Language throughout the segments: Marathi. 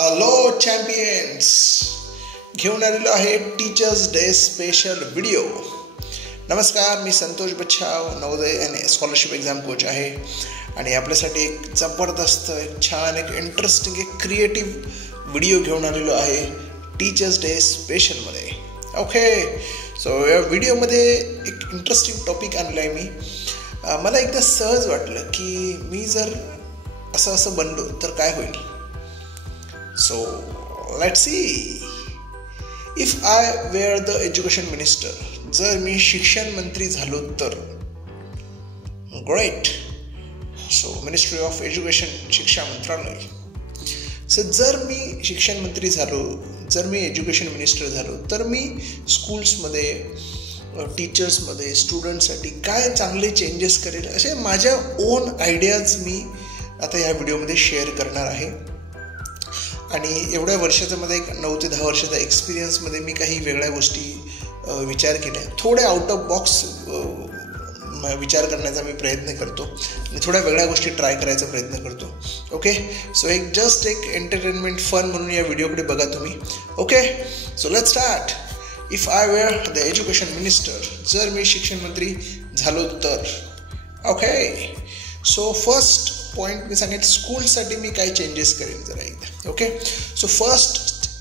हॅलो चॅम्पियन्स, घेऊन आलेलो आहे टीचर्स डे स्पेशल व्हिडिओ. नमस्कार, मी संतोष बच्छाव, नवोदय आणि स्कॉलरशिप एक्झाम कोच आहे आणि आपल्यासाठी एक जबरदस्त, एक छान, एक इंटरेस्टिंग, एक क्रिएटिव्ह व्हिडिओ घेऊन आलेलो आहे टीचर्स डे स्पेशलमध्ये. ओके, सो या व्हिडिओमध्ये एक इंटरेस्टिंग टॉपिक आणलं आहे मी. मला एकदा सहज वाटलं की मी जर असं बनलो तर काय होईल. So let's see. If I were the education minister, जर मी शिक्षण मंत्री झालो तर great. So ministry of education, शिक्षा मंत्रालय. सो जर मी शिक्षण मंत्री झालो, जर मी एज्युकेशन मिनिस्टर झालो तर मी स्कूल्समध्ये, टीचर्समध्ये, स्टुडंटसाठी काय चांगले चेंजेस करेल, असे माझ्या ओन आयडियाज मी आता या व्हिडिओमध्ये शेअर करणार आहे. आणि एवढ्या वर्षाच्यामध्ये, एक 9 ते 10 वर्षाचा एक्सपिरियन्समध्ये मी काही वेगळ्या गोष्टी विचार केल्या. थोडे आउट ऑफ बॉक्स विचार करण्याचा मी प्रयत्न करतो आणि थोड्या वेगळ्या गोष्टी ट्राय करायचा प्रयत्न करतो. ओके, सो एक एंटरटेनमेंट फन म्हणून या व्हिडिओकडे बघा तुम्ही. Okay, so let's start. If I were the education minister, जर मी शिक्षण मंत्री झालो तर. ओके, सो फर्स्ट पॉईंट मी सांगेन, स्कूलसाठी मी काय चेंजेस करेन जरा एकदा. ओके, सो फर्स्ट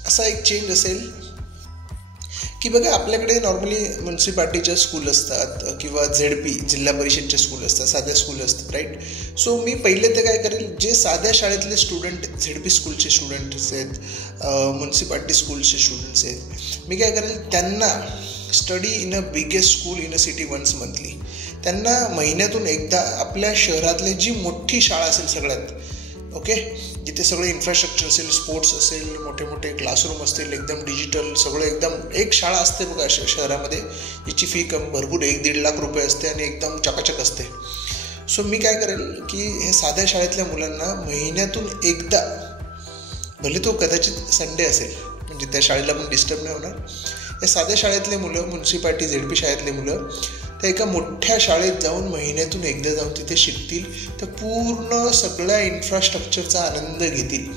असा एक चेंज असेल की बघा, आपल्याकडे नॉर्मली म्युन्सिपाल्टीच्या स्कूल असतात किंवा ZP, जिल्हा परिषदचे स्कूल असतात, साध्या स्कूल असतात, राईट. सो मी पहिले तर काय करेल, जे साध्या शाळेतले स्टुडंट, ZP स्कूलचे स्टुडंट्स आहेत, म्युन्सिपाल्टी स्कूलचे स्टुडंट्स आहेत, मी काय करेल, त्यांना study in a biggest school in a city once monthly. त्यांना महिन्यातून एकदा आपल्या शहरातली जी मोठी शाळा असेल सगळ्यात, ओके, जिथे सगळे इन्फ्रास्ट्रक्चर असेल, स्पोर्ट्स असेल, मोठे मोठे क्लासरूम असतील, एकदम डिजिटल सगळं, एकदम एक शाळा असते बघा शहरामध्ये, जिची फी भरपूर 1-1.5 लाख रुपये असते आणि एकदम चकाचक असते. सो मी काय करेल की हे साध्या शाळेतल्या मुलांना महिन्यातून एकदा, भले तो कदाचित संडे असेल, म्हणजे त्या शाळेला पण डिस्टर्ब नाही होणार, या साध्या शाळेतले मुलं, म्युन्सिपाल्टी ZP शाळेतले मुलं, त्या एका मोठ्या शाळेत जाऊन महिन्यातून एकदा जाऊन तिथे शिकतील, तर पूर्ण सगळ्या इन्फ्रास्ट्रक्चरचा आनंद घेतील.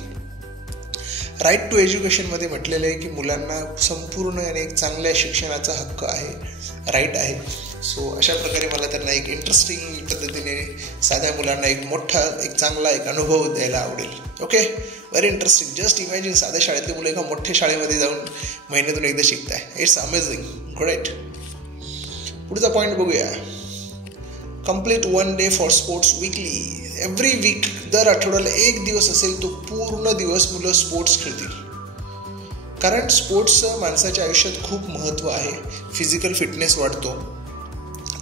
राईट टू एज्युकेशनमध्ये म्हटलेलं आहे की मुलांना संपूर्ण आणि एक चांगल्या शिक्षणाचा हक्क आहे, राईट आहे. सो अशा प्रकारे मला त्यांना एक इंटरेस्टिंग पद्धतीने साध्या मुलांना एक मोठा, एक चांगला एक अनुभव द्यायला आवडेल. Okay, very interesting. Just imagine, साध्या शाळेतले मुलं एका मोठ्या शाळेमध्ये जाऊन महिन्यातून एकदा शिकताय. It's amazing, great. पुढचा पॉईंट बघूया. Complete 1 day for sports weekly. Every week, दर आठवड्याला एक दिवस असेल, तो पूर्ण दिवस मुलं स्पोर्ट्स खेळतील. कारण स्पोर्ट्सचं माणसाच्या आयुष्यात खूप महत्त्व आहे. फिजिकल फिटनेस वाढतो,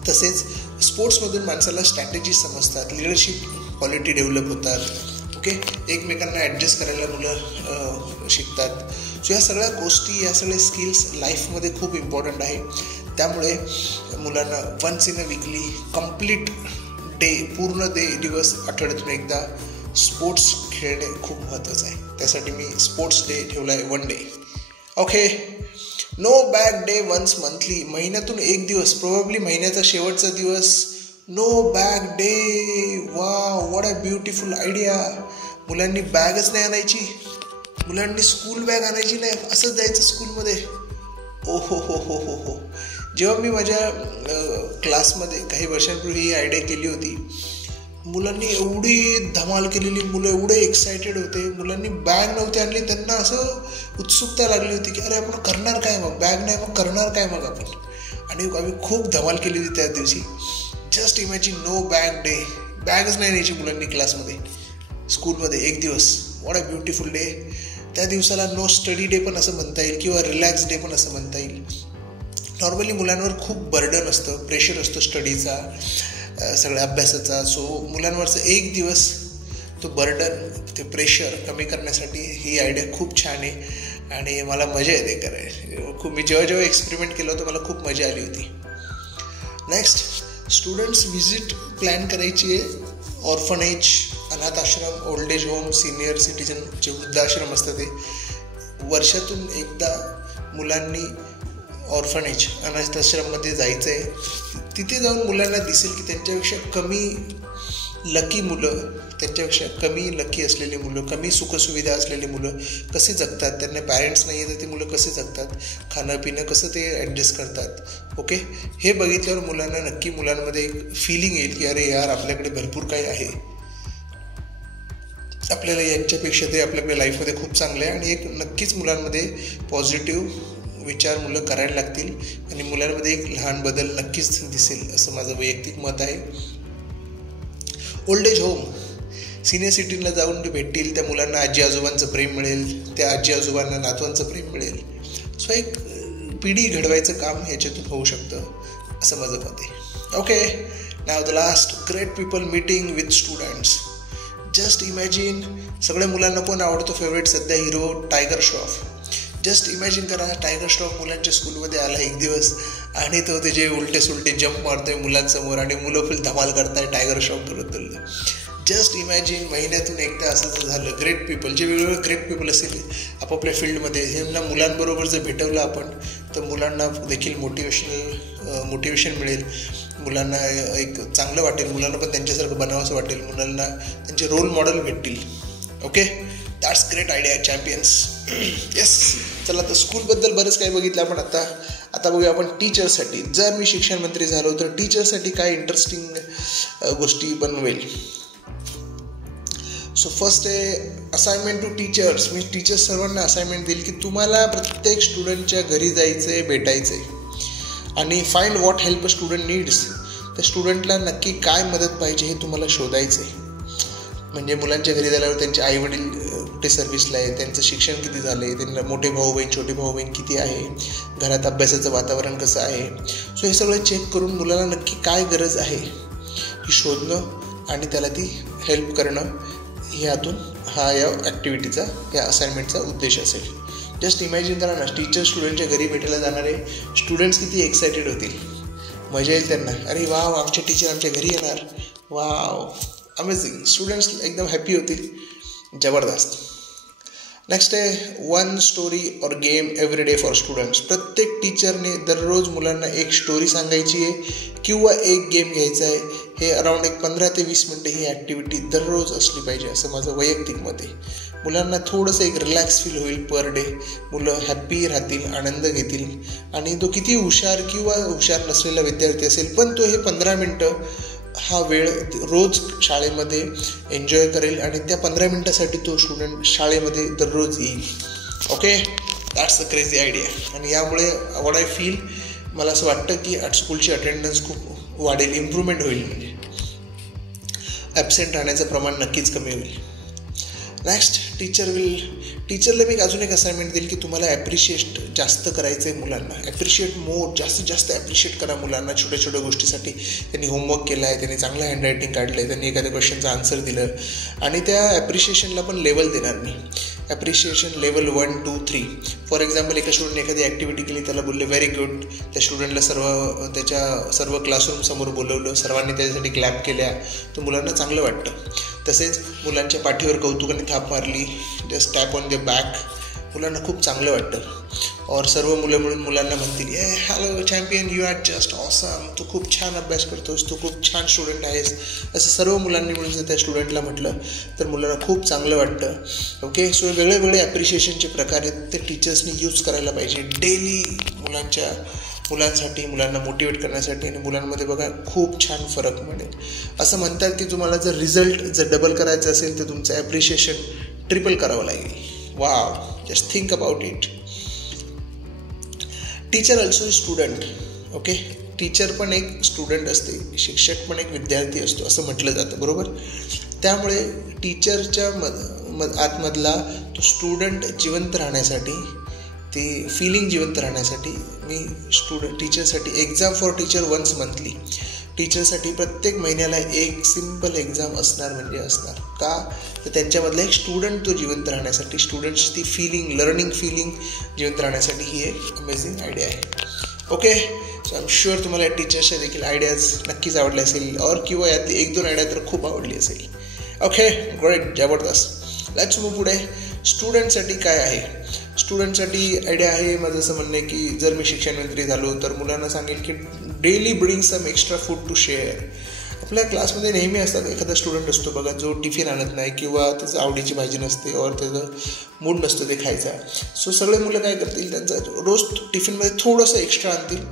तसेच स्पोर्ट्समधून माणसाला स्ट्रॅटेजी समजतात, लिडरशिप क्वालिटी डेव्हलप होतात. ओके, एकमेकांना ॲडजस्ट करायला मुलं शिकतात. सो ह्या सगळ्या गोष्टी, या सगळ्या स्किल्स लाईफमध्ये खूप इम्पॉर्टंट आहे. त्यामुळे मुलांना once in a weekly, complete day, पूर्ण दिवस आठवड्यातून एकदा स्पोर्ट्स खेळणे खूप महत्त्वाचं आहे. त्यासाठी मी स्पोर्ट्स डे ठेवला आहे, 1 day. Okay, no bag day once monthly. महिन्यातून एक दिवस, प्रोबॅबली महिन्याचा शेवटचा दिवस, no bag day. Wow, what a beautiful idea. मुलांनी बॅगच नाही आणायची, मुलांनी स्कूल बॅग आणायची नाही, असंच जायचं स्कूलमध्ये. ओ हो हो हो हो हो. जेव्हा मी माझ्या क्लासमध्ये काही वर्षांपूर्वी ही आयडिया केली होती, मुलांनी एवढी धमाल केलेली, मुलं एवढे एक्सायटेड होते. मुलांनी बॅग नव्हती आणली, त्यांना असं उत्सुकता लागली होती की अरे आपण करणार काय मग, बॅग नाही मग करणार काय मग आपण. आणि आम्ही खूप धमाल केली होती त्या दिवशी. Just imagine, no bag day. बॅगच नाही न्यायची मुलांनी क्लासमध्ये, स्कूलमध्ये एक दिवस. What a beautiful day. त्या दिवसाला नो स्टडी डे पण असं म्हणता येईल किंवा रिलॅक्स डे पण असं म्हणता येईल. नॉर्मली मुलांवर खूप बर्डन असतं, प्रेशर असतो स्टडीचा, सगळ्या अभ्यासाचा. सो मुलांवरचं एक दिवस तो बर्डन, ते प्रेशर कमी करण्यासाठी ही आयडिया खूप छान आहे आणि मला मजा येते करायला. खूप, मी जेव्हा एक्सपेरिमेंट केलं होतं मला खूप मजा आली होती. नेक्स्ट, स्टुडंट्स व्हिजिट प्लॅन करायची आहे. ऑर्फनेज, अनाथ आश्रम, old age home, senior citizen, जे वृद्धाश्रम असतात ते वर्षातून एकदा मुलांनी ऑर्फनेज, अनाथ आश्रममध्ये जायचं आहे. तिथे जाऊन मुलांना दिसेल की त्यांच्यापेक्षा कमी लकी मुलं, त्यांच्यापेक्षा कमी लकी असलेली मुलं, कमी सुखसुविधा असलेली मुलं कसे जगतात, त्यांना पॅरेंट्स नाही आहे तर ती मुलं कसे जगतात, खाणं पिणं कसं ते ॲडजस्ट करतात. ओके, हे बघितल्यावर मुलांना नक्की मुलांमध्ये एक फिलिंग येईल की अरे यार आपल्याकडे भरपूर काही आहे, आपल्याला यांच्यापेक्षा ते आपल्या लाईफमध्ये खूप चांगलं आहे. आणि एक नक्कीच मुलांमध्ये पॉझिटिव्ह विचार मुलं करायला लागतील आणि मुलांमध्ये एक लहान बदल नक्कीच दिसेल, असं माझं वैयक्तिक मत आहे. ओल्ड एज होम, सिनियर सिटीजनला जाऊन ते भेटतील, त्या मुलांना आजी आजोबांचं प्रेम मिळेल, त्या आजी आजोबांना नातवांचं प्रेम मिळेल. सो एक पिढी घडवायचं काम ह्याच्यातून होऊ शकतं असं माझं मत आहे. Okay, now the last, great people meeting with students. Just imagine, सगळ्या मुलांना कोण आवडतो फेवरेट सध्या hero? Tiger Shroff. Just imagine करा, टायगर श्रॉफ मुलांच्या स्कूलमध्ये आला एक दिवस आणि तो त्याचे उलटे सुलटे जंप मारतोय मुलांसमोर आणि मुलं फुल धमाल करताय टायगर श्रॉफबद्दल. जस्ट इमॅजिन, महिन्यातून एकदा असं जर झालं, ग्रेट पीपल, जे वेगवेगळे ग्रेट पीपल असतील आपापल्या फील्डमध्ये, ह्यांना मुलांबरोबर जर भेटवलं आपण तर मुलांना देखील मोटिवेशन मिळेल, मुलांना एक चांगलं वाटेल, मुलांना पण त्यांच्यासारखं बनावंसं वाटेल, मुलांना त्यांचे रोल मॉडेल भेटतील. Okay, that's great idea champions. Yes, चला तर स्कूलबद्दल बरंच काही बघितलं आपण. आता बघूया आपण टीचरसाठी. जर मी शिक्षण मंत्री झालो तर टीचरसाठी काय इंटरेस्टिंग गोष्टी बनवेल. सो फर्स्ट आहे असाइनमेंट टू टीचर्स. मी टीचर्स सर्वांना असाइनमेंट देईल की तुम्हाला प्रत्येक स्टुडंटच्या घरी जायचं आहे, भेटायचं आहे आणि find what help a student needs. त्या स्टुडंटला नक्की काय मदत पाहिजे हे तुम्हाला शोधायचं आहे. म्हणजे मुलांच्या घरी झाल्यावर त्यांचे आईवडील कुठे सर्व्हिसला आहे, त्यांचं शिक्षण किती झालं आहे, त्यांना मोठे भाऊ बहीण छोटे भाऊ बहीण किती आहे, घरात अभ्यासाचं वातावरण कसं आहे. सो हे सगळं चेक करून मुलाला नक्की काय गरज आहे ही शोधणं आणि त्याला ती हेल्प करणं, ह्यातून या ॲक्टिव्हिटीचा, या असाइनमेंटचा उद्देश असेल. जस्ट इमॅजिन करा ना, टीचर स्टुडंटच्या घरी भेटायला जाणारे स्टुडंट्स किती एक्सायटेड होतील, मजा येईल त्यांना. अरे वाव, आमचे टीचर आमच्या घरी येणार, वाव अमेझिंग. स्टुडंट्स एकदम हॅपी होतील, जबरदस्त. नेक्स्ट आहे वन स्टोरी और game every day for students. प्रत्येक टीचरने दररोज मुलांना एक स्टोरी सांगायची आहे किंवा एक गेम घ्यायचा आहे. हे अराऊंड 15 ते 20 मिनटं ही ॲक्टिव्हिटी दररोज असली पाहिजे असं माझं वैयक्तिक मत आहे. मुलांना थोडंसं एक रिलॅक्स फील होईल पर डे, मुलं हॅप्पी राहतील, आनंद घेतील आणि तो किती हुशार किंवा हुशार नसलेला विद्यार्थी असेल पण तो हे 15 मिनटं हा वेळ रोज शाळेमध्ये एन्जॉय करेल आणि त्या 15 मिनटासाठी तो स्टुडंट शाळेमध्ये दररोज येईल. Okay, that's a crazy idea. आणि यामुळे व्हॉट आय फील, मला असं वाटतं की स्कूलची अटेंडन्स खूप वाढेल, इम्प्रूव्हमेंट होईल, म्हणजे ॲब्सेंट राहण्याचं प्रमाण नक्कीच कमी होईल. नेक्स्ट, टीचरला मी अजून एक असाइनमेंट देईल की तुम्हाला ॲप्रिशिएट जास्त करायचं आहे मुलांना. ॲप्रिशिएट मोर, जास्तीत जास्त ॲप्रिशिएट करा मुलांना छोट्या छोट्या गोष्टीसाठी. त्यांनी होमवर्क केला आहे, त्यांनी चांगलं हँडरायटिंग काढलं आहे, त्यांनी एखाद्या क्वेश्चनचं आन्सर दिलं आणि त्या ॲप्रिशिएशनला पण लेवल देणार मी. Appreciation level 1, 2, 3. फॉर एक्झाम्पल, एका स्टुडंटने एखादी ॲक्टिव्हिटी केली, त्याला बोलले व्हेरी गुड. त्या स्टुडंटला त्याच्या सर्व क्लासरूमसमोर बोलवलं, सर्वांनी त्याच्यासाठी क्लॅप केल्या, तर मुलांना चांगलं वाटतं. तसेच मुलांच्या पाठीवर कौतुकाने थाप मारली, just tap on the back, मुलांना खूप चांगलं वाटतं. और सर्व मुलं मिळून मुलांना म्हणतील ए hello champion, you are just awesome, तू खूप छान अभ्यास करतोस, तू खूप छान स्टुडंट आहेस, असं सर्व मुलांनी मिळून जर त्या स्टुडंटला म्हटलं तर मुलांना खूप चांगलं वाटतं. ओके, सो वेगळे ॲप्रिशिएशनचे प्रकार आहेत ते टीचर्सनी यूज करायला पाहिजे डेली मुलांसाठी, मुलांना मोटिवेट करण्यासाठी. आणि मुलांमध्ये बघा खूप छान फरक मिळेल. असं म्हणतात की तुम्हाला जर रिझल्ट जर डबल करायचं असेल तर तुमचं ॲप्रिशिएशन ट्रिपल करावं लागेल. Wow, just think about it. Teacher also student. Okay, teacher पण एक स्टुडंट असते, शिक्षक पण एक विद्यार्थी असतो असं म्हटलं जातं, बरोबर. त्यामुळे टीचरच्या आतमधला तो स्टुडंट जिवंत राहण्यासाठी, ती फिलिंग जिवंत राहण्यासाठी मी टीचरसाठी exam for teacher once monthly, टीचरसाठी प्रत्येक महिन्याला एक सिम्पल एक्झाम असणार म्हणजे असणार. का तर त्यांच्यामधला एक स्टुडंट तो जिवंत राहण्यासाठी, स्टुडंट्सची ती फिलिंग, लर्निंग फिलिंग जिवंत राहण्यासाठी ही एक अमेझिंग आयडिया आहे. Okay, so I am sure तुम्हाला या टीचर्सच्या देखील आयडियाज नक्कीच आवडल्या असेल किंवा यातली 1-2 आयडिया तर खूप आवडली असेल. ओके, ग्रेट, जबरदस्त. लेट्स मूव्ह पुढे. स्टुडंटसाठी काय आहे? स्टुडंटसाठी आयडिया आहे माझं असं म्हणणं आहे की जर मी शिक्षण मंत्री झालो तर मुलांना सांगेल की daily bring some extra food to share. आपल्या क्लासमध्ये नेहमी असतात, एखादा स्टुडंट असतो बघा जो टिफिन आणत नाही किंवा त्याचं आवडीची भाजी नसते और त्याचं मूड नसतो ते खायचा. सो सगळे मुलं काय करतील, त्यांचा रोज टिफिनमध्ये थोडंसं एक्स्ट्रा आणतील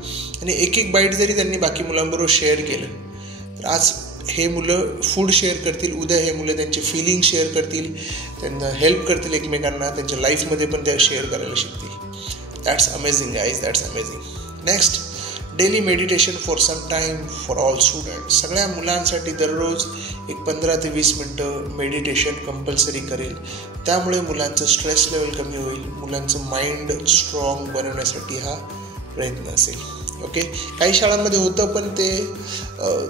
आणि एक एक बाईट जरी त्यांनी बाकी मुलांबरोबर शेअर केलं तर आज हे मुलं फूड शेअर करतील, उद्या हे मुलं त्यांचे फिलिंग शेअर करतील, त्यांना हेल्प करतील एकमेकांना, त्यांच्या लाईफमध्ये पण त्या शेअर करायला शिकतील. That's amazing guys, that's amazing. Next, daily meditation for some time for all students. सगळ्या मुलांसाठी दररोज एक 15 ते 20 मिनटं मेडिटेशन कंपल्सरी करेल. त्यामुळे मुलांचं स्ट्रेस लेवल कमी होईल, मुलांचं माइंड स्ट्रॉंग बनवण्यासाठी हा प्रयत्न असेल. ओके, काही शाळांमध्ये होतं पण ते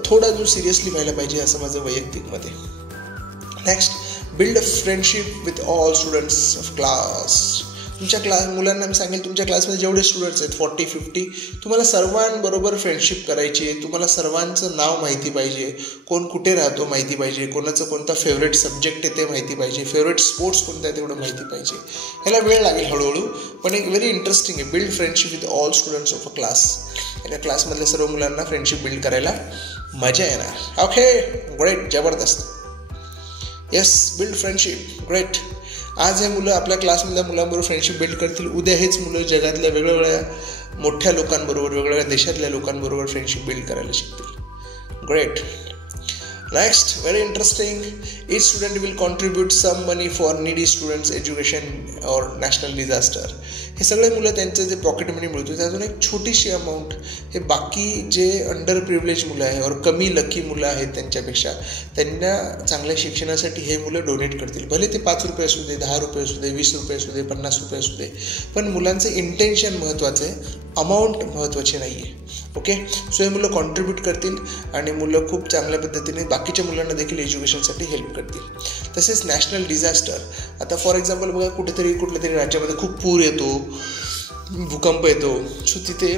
थोडं अजून सिरियसली व्हायला पाहिजे असं माझं वैयक्तिक मत आहे. Next, build a friendship with all students of class. तुमच्या मुलांना मी सांगेल, तुमच्या क्लासमध्ये जेवढे स्टुडंट्स आहेत 40-50, तुम्हाला सर्वांबरोबर फ्रेंडशिप करायची आहे. तुम्हाला सर्वांचं नाव माहिती पाहिजे, कोण कुठे राहतो माहिती पाहिजे, कोणाचं कोणता फेवरेट सब्जेक्ट आहे ते माहिती पाहिजे, फेवरेट स्पोर्ट्स कोणता आहे तेवढं माहिती पाहिजे. ह्याला वेळ लागेल हळूहळू, पण एक व्हेरी इंटरेस्टिंग आहे. Build friendship with all students of a class. या क्लासमधल्या सर्व मुलांना फ्रेंडशिप बिल्ड करायला मजा येणार. ओके, ग्रेट, जबरदस्त. Yes, build friendship, great. आज हे मुलं आपल्या क्लासमधल्या मुलांबरोबर फ्रेंडशिप बिल्ड करतील, उद्या हेच मुलं जगातल्या वेगवेगळ्या मोठ्या लोकांबरोबर, वेगवेगळ्या देशातल्या लोकांबरोबर फ्रेंडशिप बिल्ड करायला शिकतील. Great. Next, very interesting. each student will contribute some money for needy students education or national disaster. हे सगळे मुलं त्यांचं जे पॉकेट मनी मिळतो त्यातून एक छोटीशी अमाऊंट हे बाकी जे अंडर प्रिव्हिलेज मुलं आहे और कमी लकी मुलं आहेत त्यांच्यापेक्षा, त्यांना चांगल्या शिक्षणासाठी हे मुलं डोनेट करतील. भले ते 5 रुपये असू दे, 10 रुपये असू दे, 20 रुपये असू दे, 50 रुपये असू दे, पण मुलांचं इंटेन्शन महत्त्वाचं आहे, अमाऊंट महत्त्वाची नाही आहे. ओके, सो हे मुलं कॉन्ट्रीब्यूट करतील आणि मुलं खूप चांगल्या पद्धतीने बाकीच्या मुलांना देखील एज्युकेशनसाठी हेल्प करतील. तसेच नॅशनल डिझास्टर, आता फॉर एक्झाम्पल बघा, कुठल्या तरी राज्यामध्ये खूप पूर येतो, भूकंप येतो, सो तिथे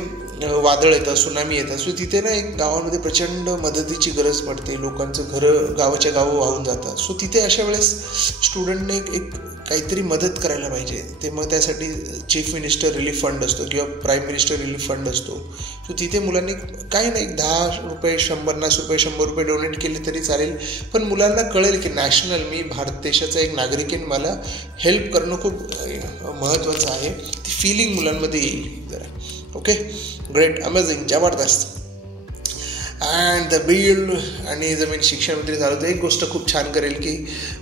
वादळ येतं, सुनामी येतं, सो तिथे ना एक गावामध्ये प्रचंड मदतीची गरज पडते, लोकांचं घरं गावाच्या गावं वाहून जातात. सो तिथे अशा वेळेस स्टुडंटने एक काहीतरी मदत करायला पाहिजे. ते मग त्यासाठी चीफ मिनिस्टर रिलीफ फंड असतो किंवा प्राईम मिनिस्टर रिलीफ फंड असतो. सो तिथे मुलांनी काही नाही, 10 रुपये, 50 रुपये, 100 रुपये डोनेट केले तरी चालेल, पण मुलांना कळेल की नॅशनल, मी भारत देशाचा एक नागरिक आहे, मला हेल्प करणं खूप महत्त्वाचं आहे. ती फिलिंग मुलांमध्ये येईल जरा. ओके, ग्रेट, अमेझिंग, जबरदस्त. अँड द बिल्ड, आणि जर मी शिक्षण मंत्री झालो तर एक गोष्ट खूप छान करेल की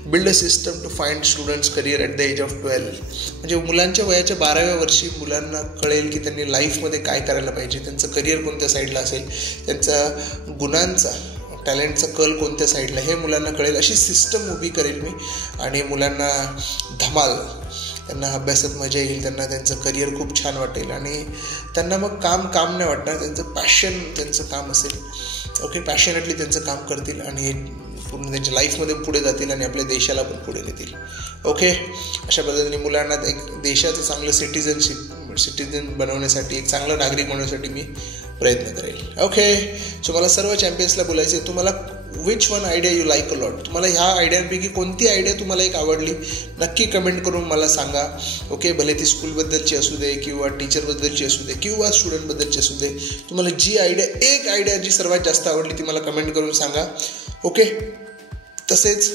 build a system to find students career at the age of 12. म्हणजे मुलांच्या वयाच्या 12व्या वर्षी मुलांना कळेल की त्यांनी लाईफमध्ये काय करायला पाहिजे, त्यांचं करिअर कोणत्या साईडला असेल, त्यांचा गुणांचा, टॅलेंटचा कल कोणत्या साईडला, हे मुलांना कळेल. अशी सिस्टम उभी करेल मी आणि मुलांना धमाल, त्यांना अभ्यासात मजा येईल, त्यांना त्यांचं करिअर खूप छान वाटेल आणि त्यांना मग काम नाही वाटणार, त्यांचं पॅशन, त्यांचं काम असेल. ओके, पॅशनेटली त्यांचं काम करतील आणि पूर्ण त्यांच्या लाईफमध्ये पुढे जातील आणि आपल्या देशाला पण पुढे नेतील. ओके, अशा पद्धतीने मुलांना एक देशाचं चांगलं सिटिझन बनवण्यासाठी, एक चांगलं नागरिक बनवण्यासाठी मी प्रयत्न करेल. ओके, सो मला सर्व चॅम्पियन्सला बोलायचं आहे, तुम्हाला which one idea you like a lot. तुम्हाला ह्या आयडियांपैकी कोणती आयडिया तुम्हाला एक आवडली नक्की कमेंट करून मला सांगा. ओके, भले ती स्कूलबद्दलची असू दे किंवा टीचरबद्दलची असू दे किंवा स्टुडंटबद्दलची असू दे, तुम्हाला जी एक आयडिया जी सर्वात जास्त आवडली ती मला कमेंट करून सांगा. ओके, तसेच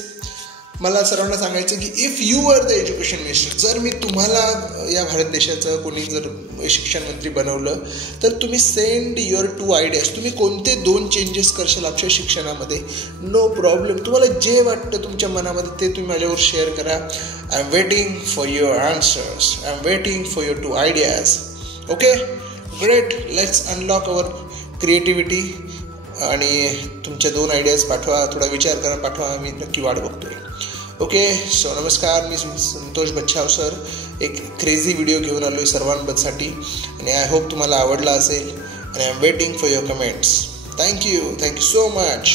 मला सर्वांना सांगायचं की if you are the education minister, जर मी तुम्हाला या भारत देशाचं कोणी जर शिक्षण मंत्री बनवलं तर तुम्ही सेंड युअर 2 आयडियाज. तुम्ही कोणते 2 चेंजेस करशाल आपल्या शिक्षणामध्ये, नो प्रॉब्लेम. तुम्हाला जे वाटतं तुमच्या मनामध्ये ते तुम्ही माझ्यावर शेअर करा. I am waiting for your answers, I am waiting for your 2 ideas. Okay, great, let's unlock our creativity आणि तुमच्या 2 आयडियाज पाठवा, थोडा विचार करा, पाठवा, मी नक्की वाट बघतोय. ओके, सो नमस्कार, मी संतोष बच्छाव सर एक क्रेझी व्हिडिओ घेऊन आलो आहे सर्वांसाठी आणि आय होप तुम्हाला आवडला असेल आणि I am waiting for your comments. Thank you so much.